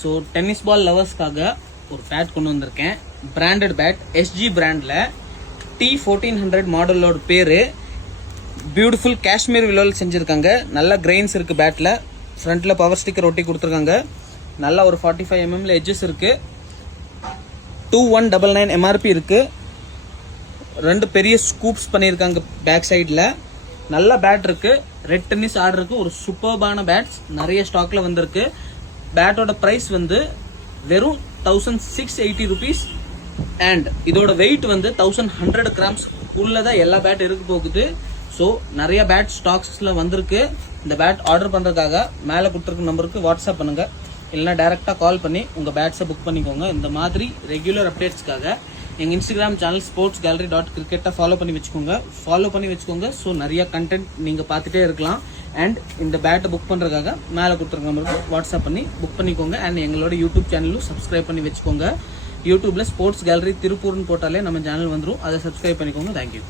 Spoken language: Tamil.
ஸோ டென்னிஸ் பால் லவர்ஸ்க்காக ஒரு பேட் கொண்டு வந்திருக்கேன். பிராண்டட் பேட், எஸ்ஜி பிராண்டில் T1400 மாடலோட பேர். பியூட்டிஃபுல் காஷ்மீர் விலோவில் செஞ்சுருக்காங்க. நல்ல கிரெயின்ஸ் இருக்குது பேட்டில். ஃப்ரண்ட்டில் பவர் ஸ்டிக்கர் ஒட்டி கொடுத்துருக்காங்க. நல்லா ஒரு 45 mm எட்ஜஸ் இருக்குது. 2199 MRP இருக்குது. 2 பெரிய ஸ்கூப்ஸ் பண்ணியிருக்காங்க பேக் சைடில். நல்ல பேட் இருக்குது. ரெட் டென்னிஸ் ஆர்டருக்கு ஒரு சூப்பர்பான பேட்ஸ் நிறைய ஸ்டாக்கில் வந்திருக்கு. பேட்டோட ப்ரைஸ் வந்து வெறும் 1680 rupees. அண்ட் இதோட வெயிட் வந்து 1100 grams உள்ளதான் எல்லா பேட் இருக்க போகுது. ஸோ நிறைய பேட் ஸ்டாக்ஸில் வந்திருக்கு. இந்த பேட் ஆர்டர் பண்ணுறதுக்காக மேலே கொடுத்துருக்க நம்பருக்கு வாட்ஸ்அப் பண்ணுங்கள், இல்லைனா டேரெக்டாக கால் பண்ணி உங்கள் பேட்ஸை புக் பண்ணிக்கோங்க. இந்த மாதிரி ரெகுலர் அப்டேட்ஸ்க்காக எங்கள் இன்ஸ்டாகிராம் சேனல் sportsgallery.cricket ஃபாலோ பண்ணி வச்சுக்கோங்க. ஸோ நிறைய கண்டென்ட் நீங்கள் பார்த்துட்டே இருக்கலாம். அண்ட் இந்த பேட்டை புக் பண்ணுறதுக்காக மேலே கொடுத்துருக்க நம்பருக்கு வாட்ஸ்அப் பண்ணி புக் பண்ணிக்கோங்க. அண்ட் எங்களோட யூடியூப் சேனலும் சப்ஸ்கிரைப் பண்ணி வச்சுக்கோங்க. யூடியூப்பில் ஸ்போர்ட்ஸ் கேலரி திருப்பூர்னு போட்டாலே நம்ம சேனல் வந்துடும். அதை சப்ஸ்கிரைப் பண்ணிக்கோங்க. தேங்க்யூ.